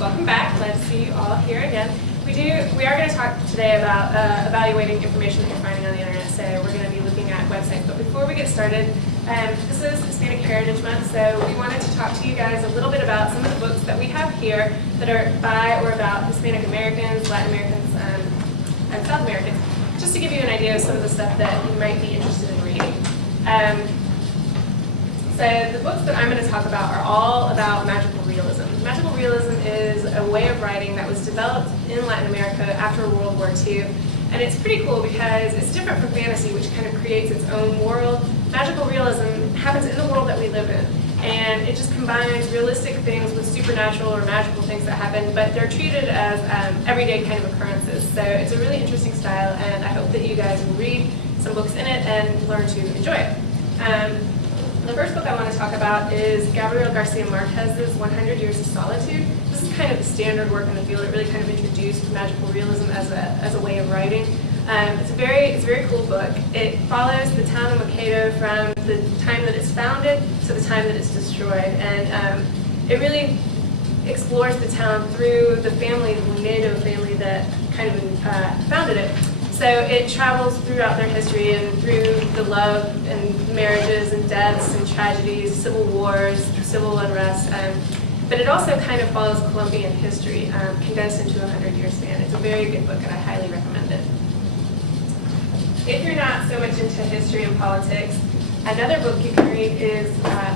Welcome back. Glad to see you all here again. We are going to talk today about evaluating information that you're finding on the internet. So we're going to be looking at websites. But before we get started, this is Hispanic Heritage Month, so we wanted to talk to you guys a little bit about some of the books that we have here that are by or about Hispanic Americans, Latin Americans, and South Americans, just to give you an idea of some of the stuff that you might be interested in reading. So the books that I'm going to talk about are all about magical realism. Magical realism is a way of writing that was developed in Latin America after World War II. And it's pretty cool because it's different from fantasy, which kind of creates its own world. Magical realism happens in the world that we live in. And it just combines realistic things with supernatural or magical things that happen, but they're treated as everyday kind of occurrences. So it's a really interesting style, and I hope that you guys will read some books in it and learn to enjoy it. The first book I want to talk about is Gabriel Garcia Marquez's 100 Years of Solitude. This is kind of the standard work in the field. It really kind of introduced magical realism as a way of writing. It's a very cool book. It follows the town of Maqueda from the time that it's founded to the time that it's destroyed. And it really explores the town through the family, the Linedo family that kind of founded it. So it travels throughout their history and through the love and marriages and deaths and tragedies, civil wars, civil unrest. But it also kind of follows Colombian history, condensed into a 100-year span. It's a very good book, and I highly recommend it. If you're not so much into history and politics, another book you can read is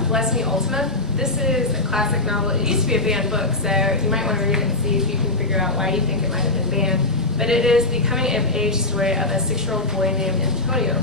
Bless Me Ultima. This is a classic novel. It used to be a banned book, so you might want to read it and see if you can figure out why you think it might have been banned. But it is the coming-of-age story of a 6-year-old boy named Antonio,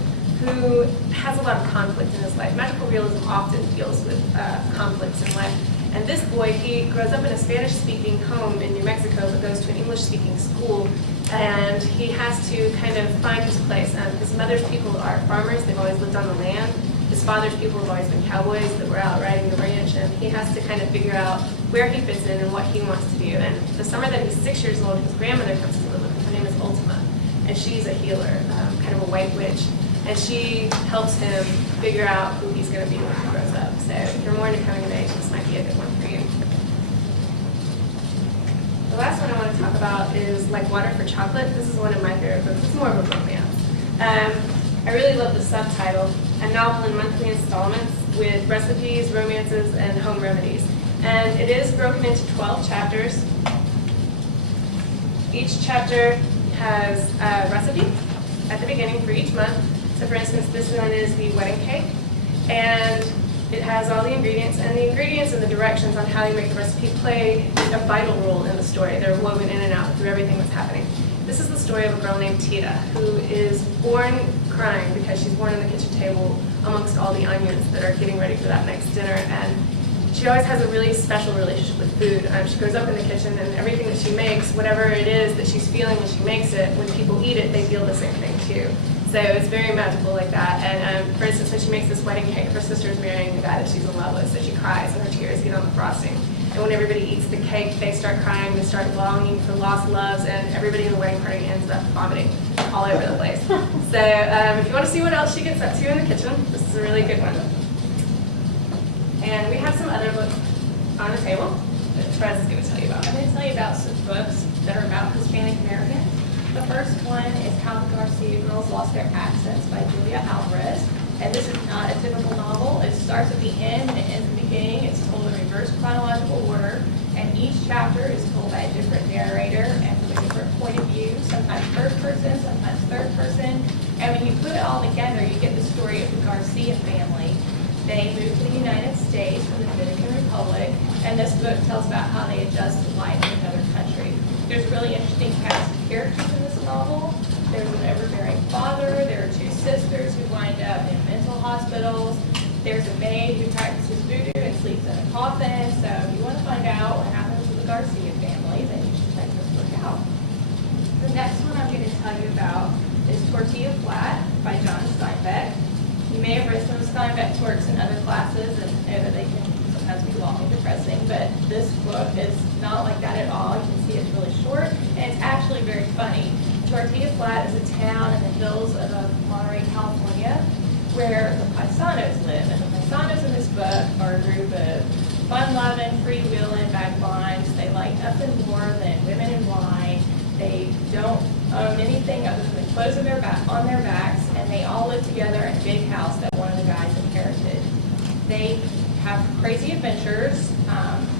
who has a lot of conflict in his life. Magical realism often deals with conflicts in life. And this boy, he grows up in a Spanish-speaking home in New Mexico, but goes to an English-speaking school. And he has to kind of find his place. His mother's people are farmers. They've always lived on the land. His father's people have always been cowboys that were out riding the ranch. And he has to kind of figure out where he fits in and what he wants to do. And the summer that he's 6 years old, his grandmother comes to live with him. Her name is Ultima. And she's a healer, kind of a white witch. And she helps him figure out who he's going to be when he grows up. So if you're more into coming of age, this might be a good one for you. The last one I want to talk about is Like Water for Chocolate. This is one of my favorite books. It's more of a romance. I really love the subtitle, a novel in monthly installments with recipes, romances, and home remedies. And it is broken into 12 chapters. Each chapter has a recipe at the beginning for each month. So for instance, this one is the wedding cake, and it has all the ingredients, and the ingredients and the directions on how you make the recipe play a vital role in the story. They're woven in and out through everything that's happening. This is the story of a girl named Tita, who is born crying because she's born on the kitchen table amongst all the onions that are getting ready for that next dinner. And she always has a really special relationship with food. She grows up in the kitchen, and everything that she makes, whatever it is that she's feeling when she makes it, when people eat it, they feel the same thing too. So it's very magical like that. And for instance, when she makes this wedding cake, her sister's marrying the guy that she's in love with, so she cries and her tears get on the frosting. And when everybody eats the cake, they start crying, they start longing for lost loves, and everybody in the wedding party ends up vomiting all over the place. So if you want to see what else she gets up to in the kitchen, this is a really good one. And we have some other books on the table that Trez is going to tell you about. I'm going to tell you about some books that are about Hispanic Americans. The first one is How the Garcia Girls Lost Their Accents by Julia Alvarez. And this is not a typical novel. It starts at the end and it ends at the beginning. It's told in reverse chronological order. And each chapter is told by a different narrator and from a different point of view, sometimes first person, sometimes third person. And when you put it all together, you get the story of the Garcia family. They moved to the United States from the Dominican Republic, and this book tells about how they adjust to life in another country. There's a really interesting cast of characters in this novel. There's an overbearing father, there are 2 sisters who wind up in mental hospitals, there's a maid who practices voodoo and sleeps in a coffin. So if you want to find out what happens to the Garcia family, then you should check this book out. The next one I'm going to tell you about is Tortilla Flat by John Steinbeck. You may have read some of Steinbeck's works in other classes and know that they can sometimes be long and depressing, but this book is not like that at all. You can see it's really short, and it's actually very funny. Tortilla Flat is a town in the hills of Monterey, California, where the Paisanos live. And the Paisanos in this book are a group of fun-loving, free-wheeling vagabonds. They love like nothing more than women in wine. They don't own anything other than the clothes on their backs, and they all live together in a big house that one of the guys inherited. They have crazy adventures,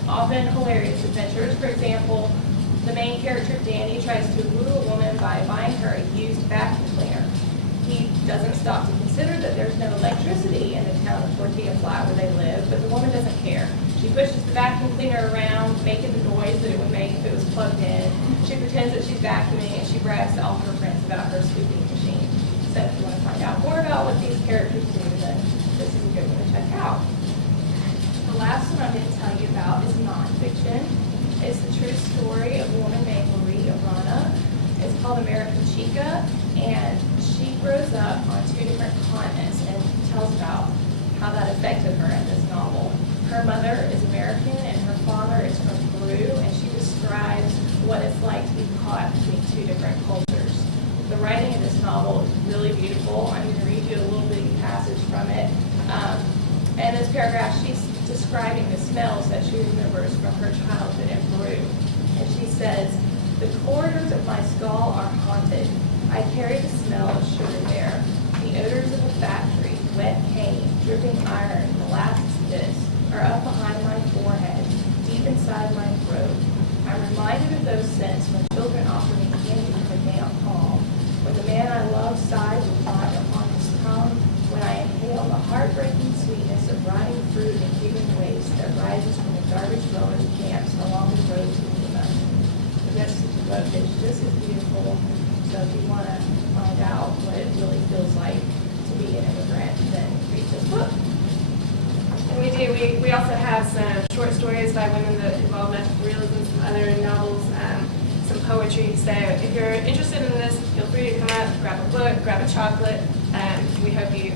often hilarious adventures. For example, the main character, Danny, tries to woo a woman by buying her a used vacuum cleaner. He doesn't stop to consider that there's no electricity in the town of Tortilla Flat where they live, but the woman doesn't care. She pushes the vacuum cleaner around, making the noise that it would make if it was plugged in. She pretends that she's vacuuming, and she brags to all her friends about her scooping machine. So if you want to find out more about what these characters do, then this is a good one to check out. The last one I'm going to tell you about is nonfiction. It's the true story of a woman named Marie Arana. It's called American Chica, and she grows up on 2 different continents and tells about how that affected her in this novel. Her mother is American and her father is from Peru, and she describes what it's like to be caught between 2 different cultures. The writing in this novel is really beautiful. I'm going to read you a little bitty passage from it. In this paragraph, she's describing the smells that she remembers from her childhood in Peru. And she says, "The corridors of my skull are haunted. I carry the smell of sugar there, the odors of a factory, wet cane, dripping iron, molasses bits are up behind my forehead, deep inside my throat. I'm reminded of those scents when children offer me candy for damp palm, when the man I love sighs with wine upon his tongue, when I inhale the heartbreaking sweetness of rotting fruit and human waste that rises from the garbage throwers' camps along the road to Lima." The rest of the book is just as beautiful. So if you want to find out what it really feels like to be an immigrant, then read this book. And we also have some short stories by women that involve magical realism, some other novels, some poetry. So if you're interested in this, feel free to come up, grab a book, grab a chocolate. We hope you